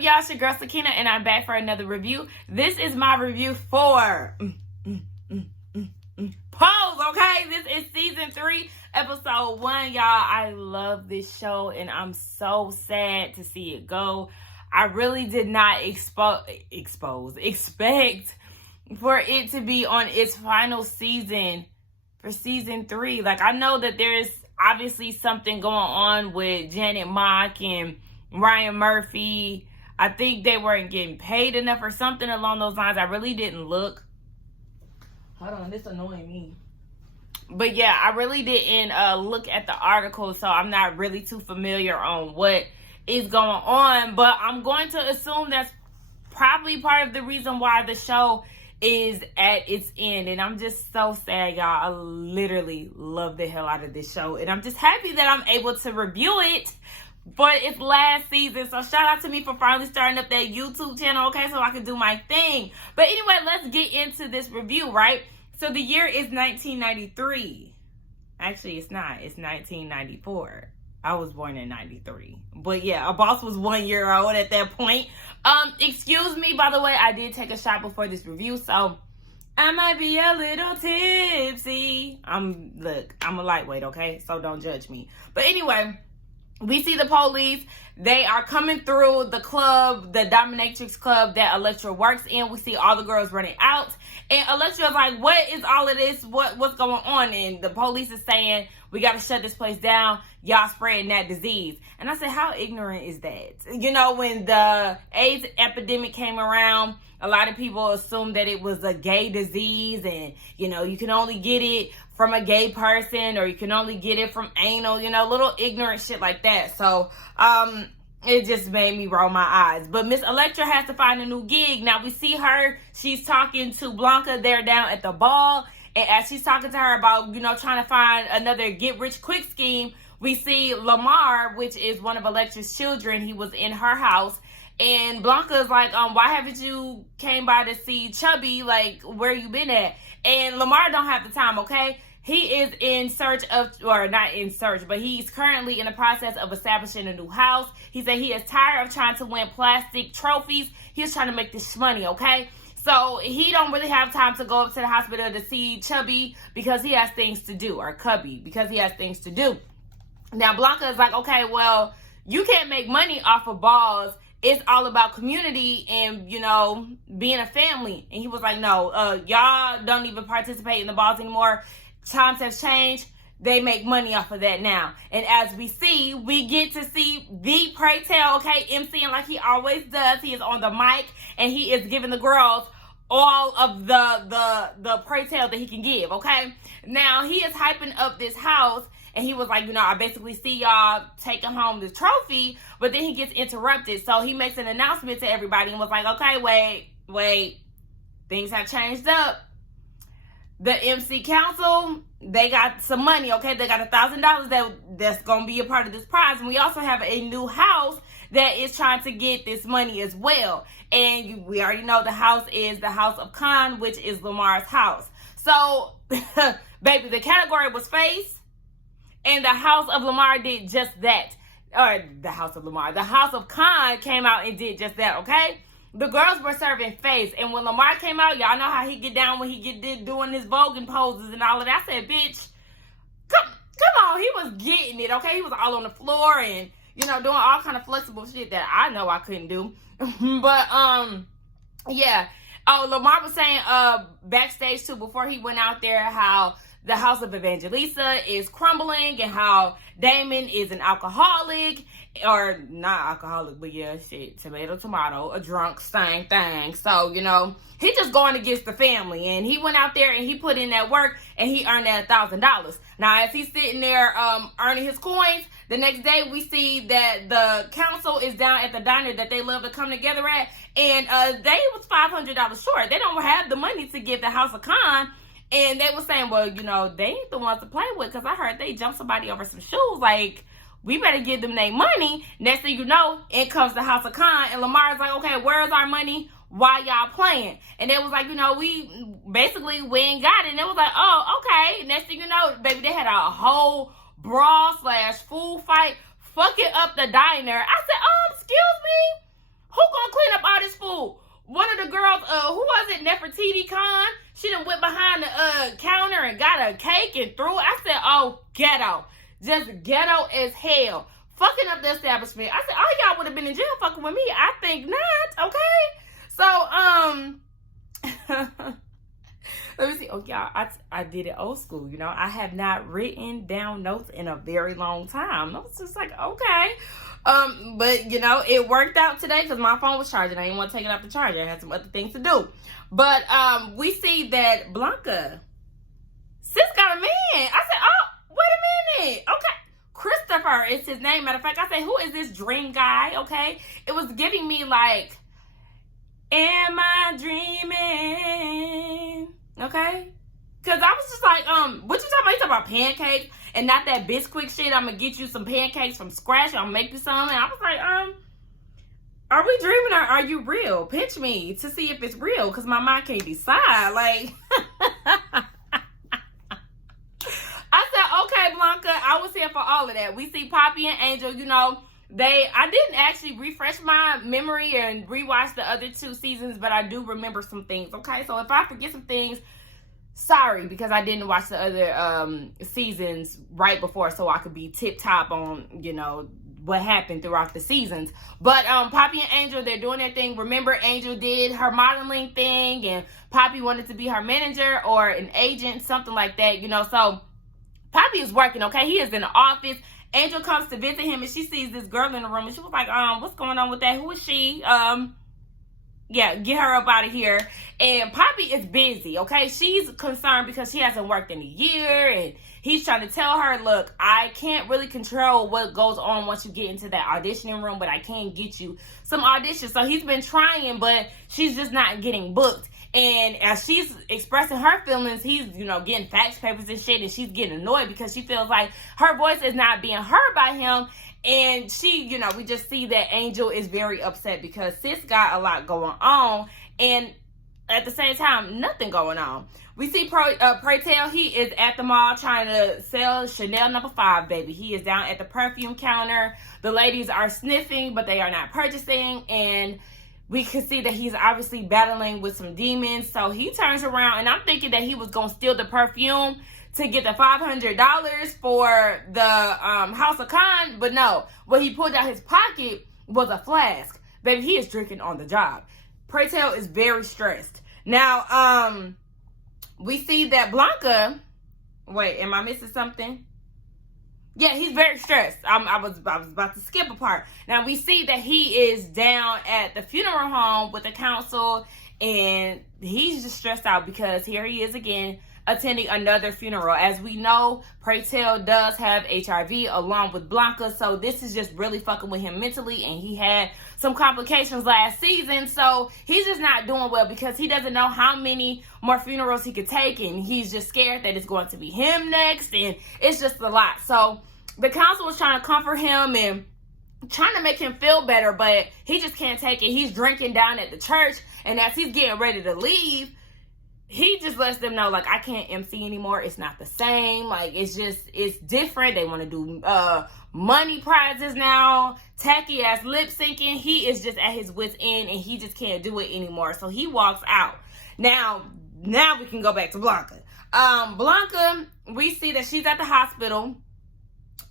up, y'all? It's your girl Sakina, and I'm back for another review. This is my review for Pose, okay? This is season 3, episode 1, y'all. I love this show, and I'm so sad to see it go. I really did not expect for it to be on its final season for season 3. Like, I know that there's obviously something going on with Janet Mock and Ryan Murphy. I think they weren't getting paid enough or something along those lines. I really didn't look. Hold on, this annoying me. But yeah, I really didn't look at the article, so I'm not really too familiar on what is going on. But I'm going to assume that's probably part of the reason why the show is at its end. And I'm just so sad, y'all. I literally love the hell out of this show. And I'm just happy that I'm able to review it for its last season. So shout out to me for finally starting up that YouTube channel, okay, so I can do my thing. But anyway, let's get into this review, right? So the year is 1993. Actually, it's not. It's 1994. I was born in 93. But yeah, a boss was 1 year old at that point. Excuse me, by the way, I did take a shot before this review, so I might be a little tipsy. I'm a lightweight, okay? So don't judge me. But anyway, we see the police. They are coming through the club, the dominatrix club that Elektra works in. We see all the girls running out. And Elektra's like, what is all of this? What's going on? And the police is saying, we got to shut this place down. Y'all spreading that disease. And I said, how ignorant is that? You know, when the AIDS epidemic came around, a lot of people assumed that it was a gay disease. And, you know, you can only get it from a gay person, or you can only get it from anal, you know, little ignorant shit like that. So, it just made me roll my eyes. But Miss Elektra has to find a new gig. Now, we see her. She's talking to Blanca. They're down at the ball. And as she's talking to her about, you know, trying to find another get-rich-quick scheme, we see Lamar, which is one of Elektra's children. He was in her house. And Blanca's like, why haven't you came by to see Chubby? Like, where you been at? And Lamar don't have the time, okay? He is in search of, or not in search, but he's currently in the process of establishing a new house. He said he is tired of trying to win plastic trophies. He's trying to make this money, okay? So he don't really have time to go up to the hospital to see Chubby because he has things to do, or Cubby, because he has things to do. Now, Blanca is like, okay, well, you can't make money off of balls. It's all about community and, you know, being a family. And he was like, no, y'all don't even participate in the balls anymore. Times have changed. They make money off of that now. And as we see, we get to see the Pray Tell, okay, MCing like he always does. He is on the mic and he is giving the girls all of the Pray Tell that he can give, okay? Now, he is hyping up this house, and he was like, you know, I basically see y'all taking home the trophy, but then he gets interrupted. So he makes an announcement to everybody and was like, okay, wait, things have changed up. The MC Council, they got some money, okay? They got $1,000 that's going to be a part of this prize. And we also have a new house that is trying to get this money as well. And we already know the house is the House of Khan, which is Lamar's house. So, baby, the category was face, and the House of Lamar did just that. Or the House of Lamar. The House of Khan came out and did just that, okay? The girls were serving face, and when Lamar came out, y'all know how he get down when he get doing his voguing poses and all of that. I said, bitch, come on. He was getting it, okay? He was all on the floor and, you know, doing all kind of flexible shit that I know I couldn't do. But, yeah. Oh, Lamar was saying backstage, too, before he went out there, how the house of Evangelisa is crumbling and how Damon is an alcoholic, or not alcoholic, but yeah, shit, tomato, a drunk, same thing. So, you know, he just going against the family, and he went out there and he put in that work and he earned that $1,000. Now, as he's sitting there earning his coins, the next day we see that the council is down at the diner that they love to come together at, and they was $500 short. They don't have the money to give the House of Khan. And they were saying, well, you know, they ain't the ones to play with, because I heard they jumped somebody over some shoes. Like, we better give them their money. Next thing you know, in comes the House of Khan. And Lamar's like, okay, where's our money? Why y'all playing? And they was like, you know, we ain't got it. And it was like, oh, okay. Next thing you know, baby, they had a whole brawl/food fight, fucking up the diner. I said, excuse me? Who Nefertiti Khan. She done went behind the counter and got a cake and threw it. I said, oh, ghetto. Just ghetto as hell. Fucking up the establishment. I said, oh, y'all would have been in jail fucking with me. I think not, okay? So, let me see. Oh, y'all, I did it old school, you know. I have not written down notes in a very long time. I was just like, okay. But, you know, it worked out today because my phone was charging. I didn't want to take it off the charger. I had some other things to do. But we see that Blanca, sis got a man. I said, oh, wait a minute. Okay. Christopher is his name. Matter of fact, I said, who is this dream guy? Okay. It was giving me like, am I dreaming? Okay. Because I was just like, what you talking about? You talking about pancakes and not that Bisquick shit? I'm going to get you some pancakes from scratch. I'll make you some. And I was like, are we dreaming or are you real? Pinch me to see if it's real because my mind can't decide. Like, I said, okay, Blanca, I was here for all of that. We see Poppy and Angel, you know, I didn't actually refresh my memory and rewatch the other 2 seasons, but I do remember some things, okay? So if I forget some things, sorry, because I didn't watch the other seasons right before so I could be tip-top on, you know, what happened throughout the seasons. But Poppy and Angel, they're doing their thing. Remember, Angel did her modeling thing, and Poppy wanted to be her manager or an agent, something like that, you know. So Poppy is working, okay? He is in the office. Angel comes to visit him, and she sees this girl in the room, and she was like, what's going on with that? Who is she? Yeah, get her up out of here. And Poppy is busy, okay? She's concerned because she hasn't worked in a year, and he's trying to tell her, look, I can't really control what goes on once you get into that auditioning room, but I can get you some auditions. So he's been trying, but she's just not getting booked. And as she's expressing her feelings, he's, you know, getting fax papers and shit, and she's getting annoyed because she feels like her voice is not being heard by him. And she, you know, we just see that Angel is very upset because sis got a lot going on, and at the same time, nothing going on. We see Pray Tell, he is at the mall trying to sell Chanel No. 5, baby. He is down at the perfume counter. The ladies are sniffing, but they are not purchasing, and we can see that he's obviously battling with some demons. So he turns around, and I'm thinking that he was going to steal the perfume to get the $500 for the House of Khan. But no, what he pulled out his pocket was a flask. Baby, he is drinking on the job. Pray Tell is very stressed. Now, we see that Blanca, wait, am I missing something? Yeah, he's very stressed. I was about to skip a part. Now, we see that he is down at the funeral home with the council, and he's just stressed out because here he is again attending another funeral. As we know, Pray Tell does have HIV along with Blanca, so this is just really fucking with him mentally, and he had some complications last season, so he's just not doing well because he doesn't know how many more funerals he could take, and he's just scared that it's going to be him next, and it's just a lot. So the council was trying to comfort him and trying to make him feel better, but he just can't take it. He's drinking down at the church, and as he's getting ready to leave, he just lets them know, like, I can't MC anymore. It's not the same. Like, it's different. They want to do money prizes now, tacky ass lip syncing. He is just at his wit's end, and he just can't do it anymore. So he walks out. Now we can go back to Blanca. Blanca, we see that she's at the hospital.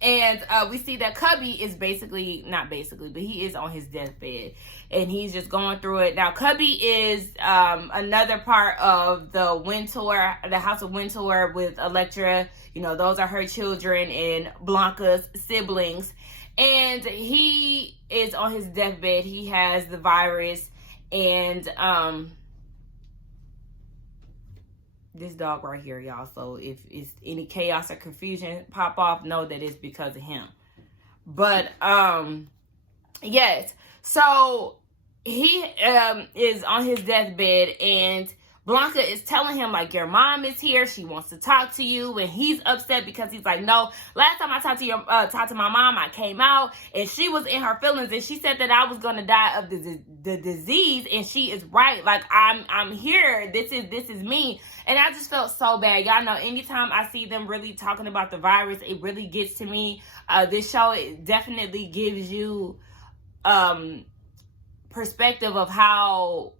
And we see that Cubby is but he is on his deathbed, and he's just going through it. Now, Cubby is another part of the Wintour, the House of Wintour with Electra. You know, those are her children and Blanca's siblings. And he is on his deathbed. He has the virus, and this dog right here, y'all. So if it's any chaos or confusion pop off, know that it's because of him. But yes, so he is on his deathbed, and Blanca is telling him, like, your mom is here, she wants to talk to you, and he's upset because he's like, no, last time I talked to my mom, I came out and she was in her feelings, and she said that I was gonna die of the disease, and she is right. Like, I'm here, this is me. And I just felt so bad. Y'all know, anytime I see them really talking about the virus, it really gets to me. This show, it definitely gives you perspective of how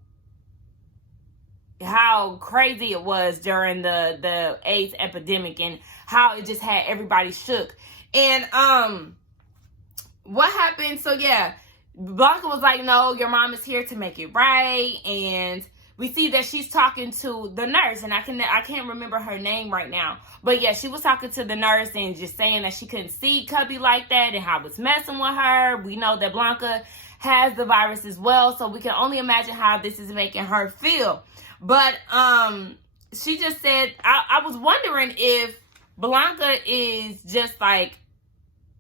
how crazy it was during the AIDS epidemic and how it just had everybody shook. And what happened? So yeah, Blanca was like, no, your mom is here to make it right. And we see that she's talking to the nurse, and I can't remember her name right now. But yeah, she was talking to the nurse and just saying that she couldn't see Cubby like that and how it's messing with her. We know that Blanca has the virus as well, so we can only imagine how this is making her feel. But she just said, I was wondering if Blanca is just like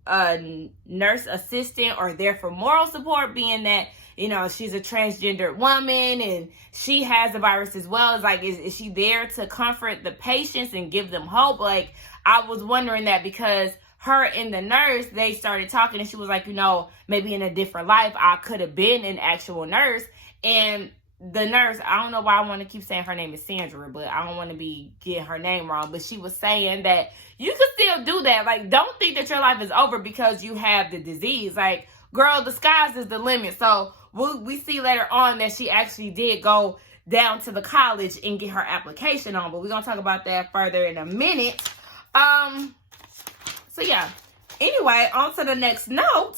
a nurse assistant or there for moral support, being that, you know, she's a transgendered woman and she has the virus as well. It's like, is she there to comfort the patients and give them hope? Like, I was wondering that, because her and the nurse, they started talking and she was like, you know, maybe in a different life, I could have been an actual nurse. And the nurse, I don't know why I want to keep saying her name is Sandra, but I don't want to be getting her name wrong. But she was saying that you can still do that. Like, don't think that your life is over because you have the disease. Like, girl, the sky's is the limit. So we see later on that she actually did go down to the college and get her application on. But we're going to talk about that further in a minute. So yeah. Anyway, on to the next note.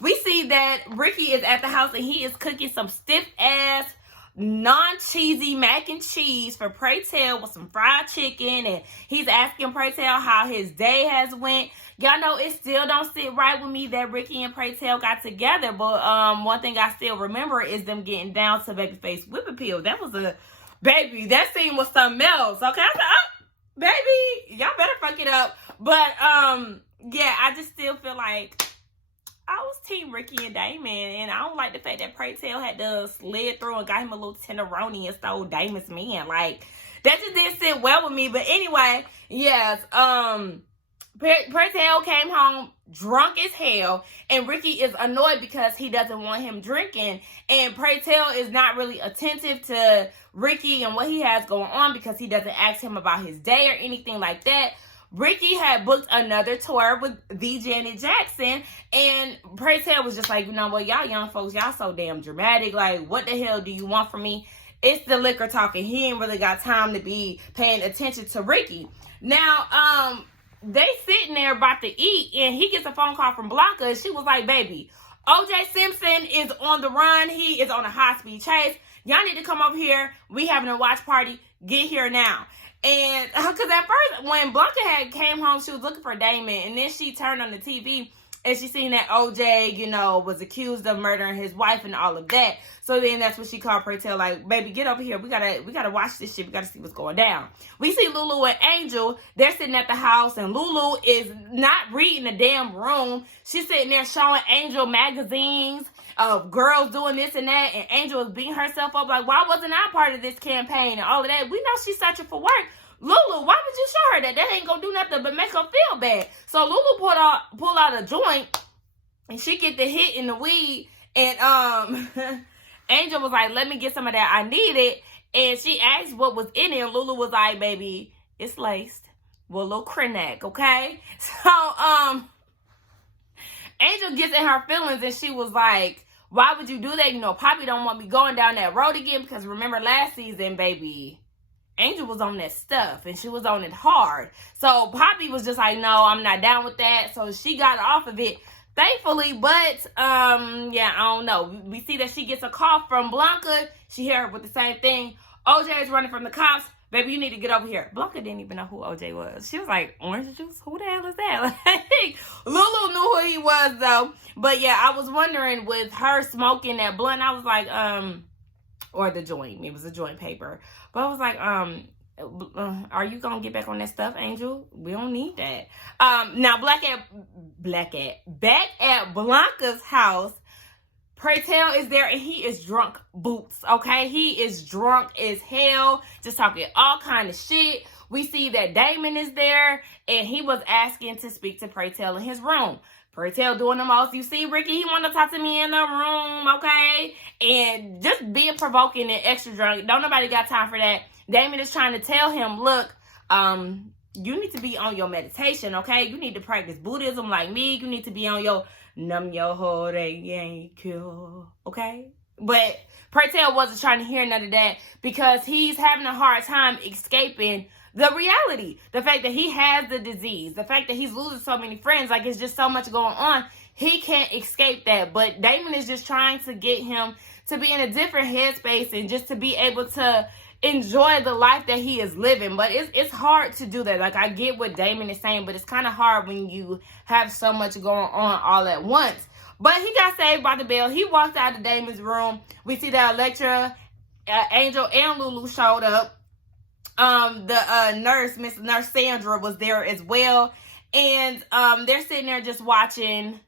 We see that Ricky is at the house and he is cooking some stiff-ass, non-cheesy mac and cheese for Praytel with some fried chicken, and he's asking Praytel how his day has went. Y'all know it still don't sit right with me that Ricky and Praytel got together, but one thing I still remember is them getting down to Babyface Whip Appeal. That was a baby. That scene was something else. Okay, I said, oh, baby, y'all better fuck it up. But yeah, I just still feel like I was team Ricky and Damon, and I don't like the fact that Praytel had to slid through and got him a little tenderoni and stole Damon's man. Like, that just didn't sit well with me. But anyway, yes, Praytel came home drunk as hell, and Ricky is annoyed because he doesn't want him drinking, and Praytel is not really attentive to Ricky and what he has going on because he doesn't ask him about his day or anything like that. Ricky had booked another tour with the Janet Jackson, and Praytel was just like, you know what, y'all young folks, y'all so damn dramatic. Like, what the hell do you want from me? It's the liquor talking. He ain't really got time to be paying attention to Ricky. Now, they sitting there about to eat, and he gets a phone call from Blanca, and she was like, baby, OJ Simpson is on the run. He is on a high-speed chase. Y'all need to come over here. We having a watch party. Get here now. And because at first, when Blanca had came home, she was looking for Damon, and then she turned on the TV and she seen that OJ, you know, was accused of murdering his wife and all of that. So then that's what she called Praytel, like, baby, get over here. We gotta watch this shit. We gotta see what's going down. We see Lulu and Angel. They're sitting at the house, and Lulu is not reading the damn room. She's sitting there showing Angel magazines of girls doing this and that, and Angel is beating herself up like, why wasn't I part of this campaign and all of that? We know she's searching for work. Lulu, why would you show her that? That ain't gonna do nothing but make her feel bad. So Lulu pull out a joint, and she get the hit in the weed, and Angel was like, let me get some of that. I need it. And she asked what was in it, and Lulu was like, baby, it's laced with a little Krenak, okay? So Angel gets in her feelings, and she was like, why would you do that? You know, Poppy don't want me going down that road again, because remember last season, baby, Angel was on that stuff, and she was on it hard. So Poppy was just like, no, I'm not down with that. So she got off of it, thankfully. But yeah, I don't know. We see that she gets a call from Blanca. She hear her with the same thing. OJ is running from the cops. Baby, you need to get over here. Blanca didn't even know who OJ was. She was like, orange juice? Who the hell is that? Like, Lulu knew who he was, though. But yeah, I was wondering, with her smoking that blunt, I was like, or the joint. It was a joint paper. But I was like, are you gonna get back on that stuff, Angel? We don't need that. Now back at Blanca's house, Praytel is there, and he is drunk boots, okay? He is drunk as hell, just talking all kind of shit. We see that Damon is there, and he was asking to speak to Praytel in his room. Praytel doing the most. You see, Ricky, he want to talk to me in the room, okay? And just being provoking and extra drunk. Don't nobody got time for that. Damon is trying to tell him, look, you need to be on your meditation, okay? You need to practice Buddhism like me. You need to be on your Nam Yo Ho Re Yang Kyo, okay? But Praytel wasn't trying to hear none of that because he's having a hard time escaping the reality. The fact that he has the disease. The fact that he's losing so many friends. Like, it's just so much going on. He can't escape that. But Damon is just trying to get him to be in a different headspace and just to be able to enjoy the life that he is living. But it's hard to do that. Like, I get what Damon is saying, but it's kind of hard when you have so much going on all at once. But he got saved by the bell. He walked out of Damon's room. We see that Electra, Angel, and Lulu showed up. The nurse, Miss Nurse Sandra, was there as well. And they're sitting there just watching.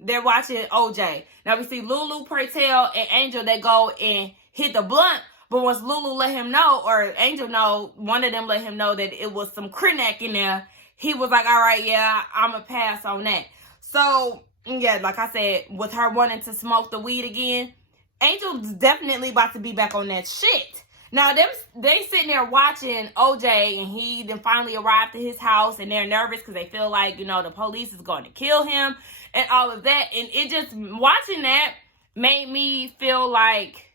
They're watching OJ. Now we see Lulu, Praytel, and Angel. They go and hit the blunt. But once Lulu let him know, or Angel know, one of them let him know that it was some Krenak in there, he was like, all right, yeah, I'm going to pass on that. So, yeah, like I said, with her wanting to smoke the weed again, Angel's definitely about to be back on that shit. Now, they sitting there watching OJ, and he then finally arrived at his house, and they're nervous because they feel like, you know, the police is going to kill him and all of that. And it just, watching that made me feel like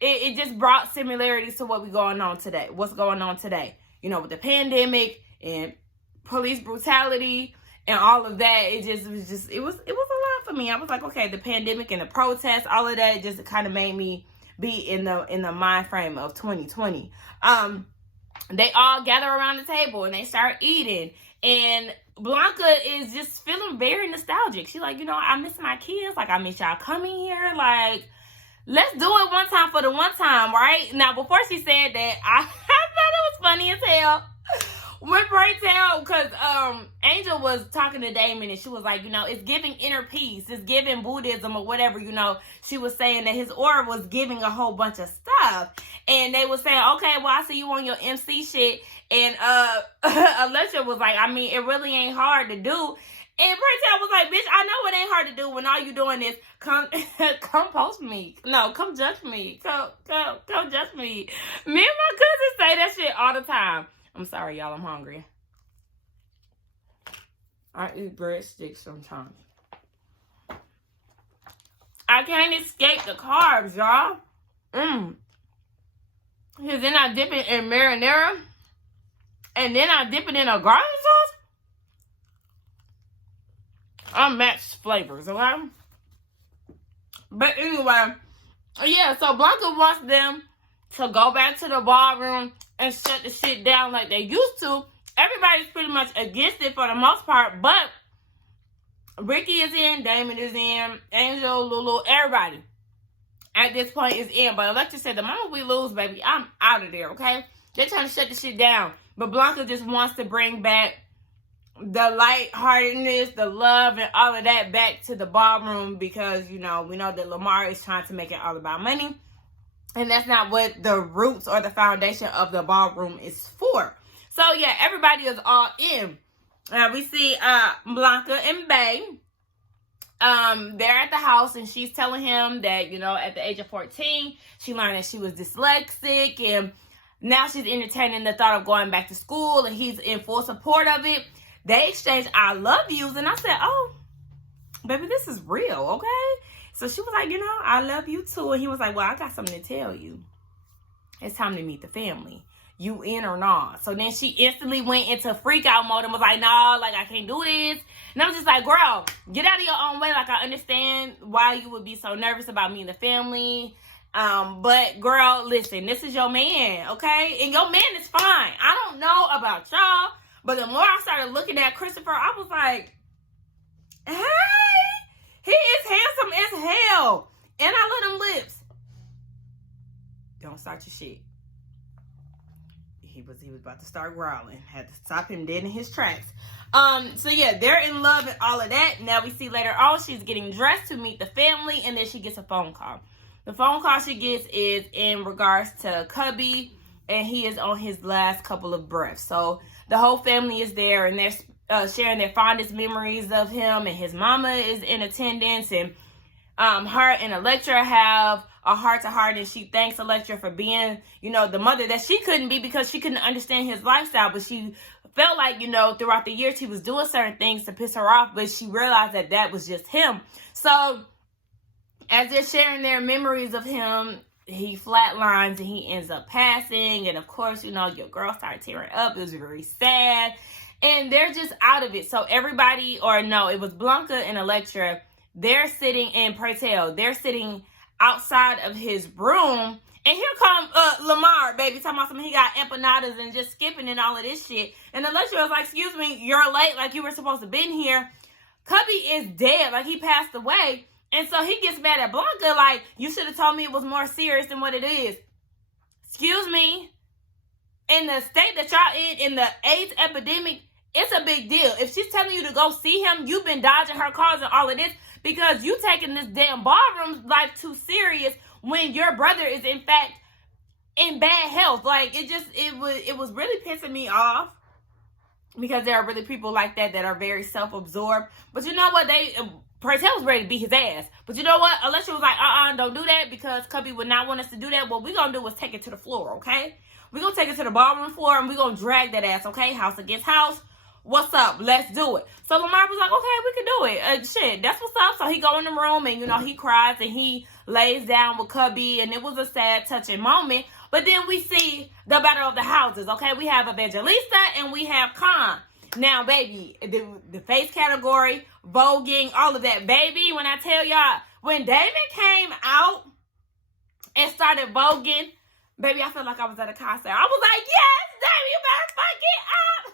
it just brought similarities to what's going on today. You know, with the pandemic and police brutality and all of that. It was a lot for me. I was like, okay, the pandemic and the protests, all of that just kind of made me be in the mind frame of 2020. They all gather around the table and they start eating, and Blanca is just feeling very nostalgic. She's like, you know, I miss my kids. Like, I miss y'all coming here. Like, let's do it one time for the one time, right? Now, before she said that, I thought it was funny as hell. When Praytel, because Angel was talking to Damon, and she was like, you know, it's giving inner peace. It's giving Buddhism or whatever, you know. She was saying that his aura was giving a whole bunch of stuff. And they were saying, okay, well, I see you on your MC shit. And Alexa was like, I mean, it really ain't hard to do. And Praytel was like, bitch, I know it ain't hard to do when all you doing is come post me. No, come judge me. Come judge me. Me and my cousins say that shit all the time. I'm sorry, y'all. I'm hungry. I eat breadsticks sometimes. I can't escape the carbs, y'all. Because then I dip it in marinara. And then I dip it in a garlic sauce. Unmatched flavors, okay? But anyway, yeah, so Blanca wants them to go back to the ballroom and shut the shit down like they used to. Everybody's pretty much against it for the most part, but Ricky is in, Damon is in, Angel, Lulu, everybody at this point is in. But Electra said, the moment we lose, baby, I'm out of there, okay? They're trying to shut the shit down. But Blanca just wants to bring back the lightheartedness, the love, and all of that back to the ballroom because, you know, we know that Lamar is trying to make it all about money. And that's not what the roots or the foundation of the ballroom is for. So, yeah, everybody is all in. We see Blanca and Bay. They're at the house, and she's telling him that, you know, at the age of 14, she learned that she was dyslexic, and now she's entertaining the thought of going back to school, and he's in full support of it. They exchanged I love yous, and I said, oh, baby, this is real, okay? So she was like, you know, I love you too. And he was like, well, I got something to tell you. It's time to meet the family. You in or not? So then she instantly went into freak out mode and was like, nah, like, I can't do this. And I'm just like, girl, get out of your own way. Like, I understand why you would be so nervous about meeting the family. But girl, listen, this is your man, okay? And your man is fine. I don't know about y'all, but the more I started looking at Christopher, I was like, hey, he is handsome as hell. And I love them lips. Don't start your shit. He was about to start growling. Had to stop him dead in his tracks. So yeah, they're in love and all of that. Now we see later on she's getting dressed to meet the family, and then she gets a phone call. The phone call she gets is in regards to Cubby, and he is on his last couple of breaths. So the whole family is there, and they're sharing their fondest memories of him, and his mama is in attendance, and her and Electra have a heart-to-heart, and she thanks Electra for being, you know, the mother that she couldn't be because she couldn't understand his lifestyle, but she felt like, you know, throughout the years he was doing certain things to piss her off, but she realized that that was just him. So as they're sharing their memories of him, he flatlines and he ends up passing. And of course, you know, your girl started tearing up. It was very sad. And they're just out of it. So everybody, or no, it was Blanca and Elektra. They're sitting in Pratel. They're sitting outside of his room. And here come Lamar, baby, talking about something. He got empanadas and just skipping and all of this shit. And Elektra was like, excuse me, you're late. Like, you were supposed to have been here. Cubby is dead. Like, he passed away. And so he gets mad at Blanca. Like, you should have told me it was more serious than what it is. Excuse me. In the state that y'all in the AIDS epidemic, it's a big deal. If she's telling you to go see him, you've been dodging her calls and all of this because you taking this damn ballroom life too serious when your brother is in fact in bad health. Like, it was really pissing me off because there are really people like that are very self-absorbed. But you know what? Pratel was ready to beat his ass. But you know what? Alessia was like, don't do that because Cubby would not want us to do that. What we're going to do is take it to the floor, okay? We're going to take it to the ballroom floor and we're going to drag that ass, okay? House against house. What's up? Let's do it. So Lamar was like, okay, we can do it. Shit, that's what's up. So he go in the room and, you know, he cries and he lays down with Cubby. And it was a sad, touching moment. But then we see the battle of the houses, okay? We have Evangelista and we have Khan. Now, baby, the face category, voguing, all of that. Baby, when I tell y'all, when David came out and started voguing, baby, I felt like I was at a concert. I was like, yes, David, you better fuck it up.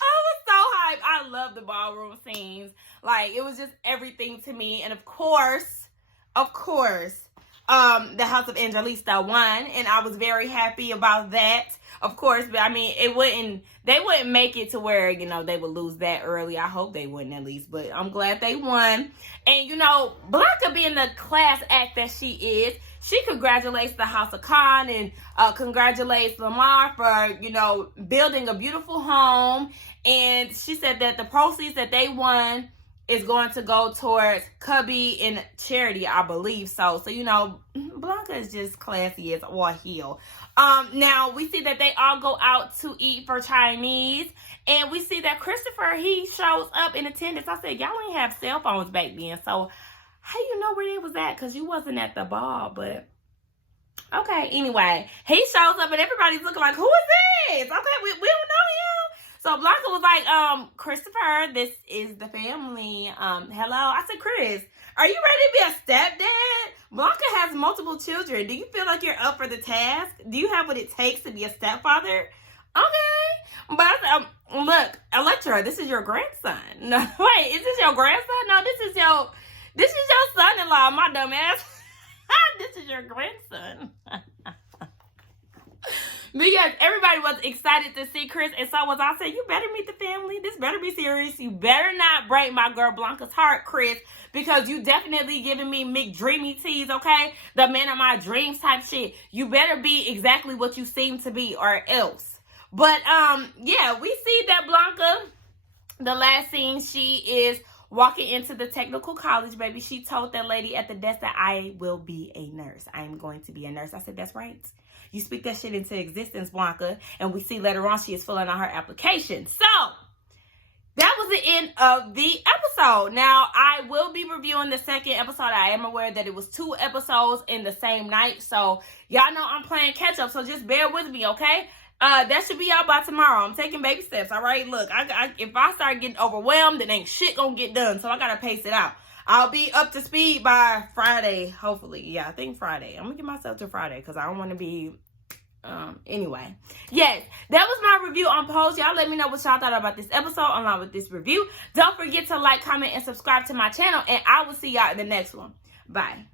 I was so hyped. I love the ballroom scenes. Like, it was just everything to me. And of course, the House of Angelista won. And I was very happy about that. Of course, but I mean, they wouldn't make it to where, you know, they would lose that early. I hope they wouldn't at least, but I'm glad they won. And, you know, Blanca being the class act that she is, she congratulates the House of Khan and congratulates Lamar for, you know, building a beautiful home. And she said that the proceeds that they won is going to go towards Cubby and charity, I believe so. So, you know, Blanca is just classy as all hell. Now, we see that they all go out to eat for Chinese. And we see that Christopher, he shows up in attendance. I said, y'all ain't have cell phones back then. So, how you know where they was at? Because you wasn't at the ball, but... Okay, anyway. He shows up and everybody's looking like, who is this? Okay, we don't know him. So Blanca was like, Christopher, this is the family. Hello. I said, Chris, are you ready to be a stepdad? Blanca has multiple children. Do you feel like you're up for the task? Do you have what it takes to be a stepfather? Okay. But I said, look, Elektra, this is your grandson. No, wait, is this your grandson? No, this is your son-in-law, my dumb ass. This is your grandson. Because everybody was excited to see Chris, and so was I. Said, you better meet the family. This better be serious. You better not break my girl Blanca's heart, Chris, because you definitely giving me McDreamy tease, okay? The man of my dreams type shit. You better be exactly what you seem to be, or else. But yeah, we see that Blanca, the last scene, she is walking into the technical college, baby. She told that lady at the desk that I will be a nurse. I am going to be a nurse. I said, that's right. You speak that shit into existence, Blanca. And we see later on she is filling out her application. So, that was the end of the episode. Now, I will be reviewing the second episode. I am aware that it was 2 episodes in the same night. So, y'all know I'm playing catch up. So, just bear with me, okay? That should be out by tomorrow. I'm taking baby steps, all right? Look, if I start getting overwhelmed, then ain't shit gonna get done. So, I gotta pace it out. I'll be up to speed by Friday, hopefully. Yeah, I think Friday. I'm going to get myself to Friday because I don't want to be... Anyway. Yes, that was my review on Pose. Y'all let me know what y'all thought about this episode along with this review. Don't forget to like, comment, and subscribe to my channel. And I will see y'all in the next one. Bye.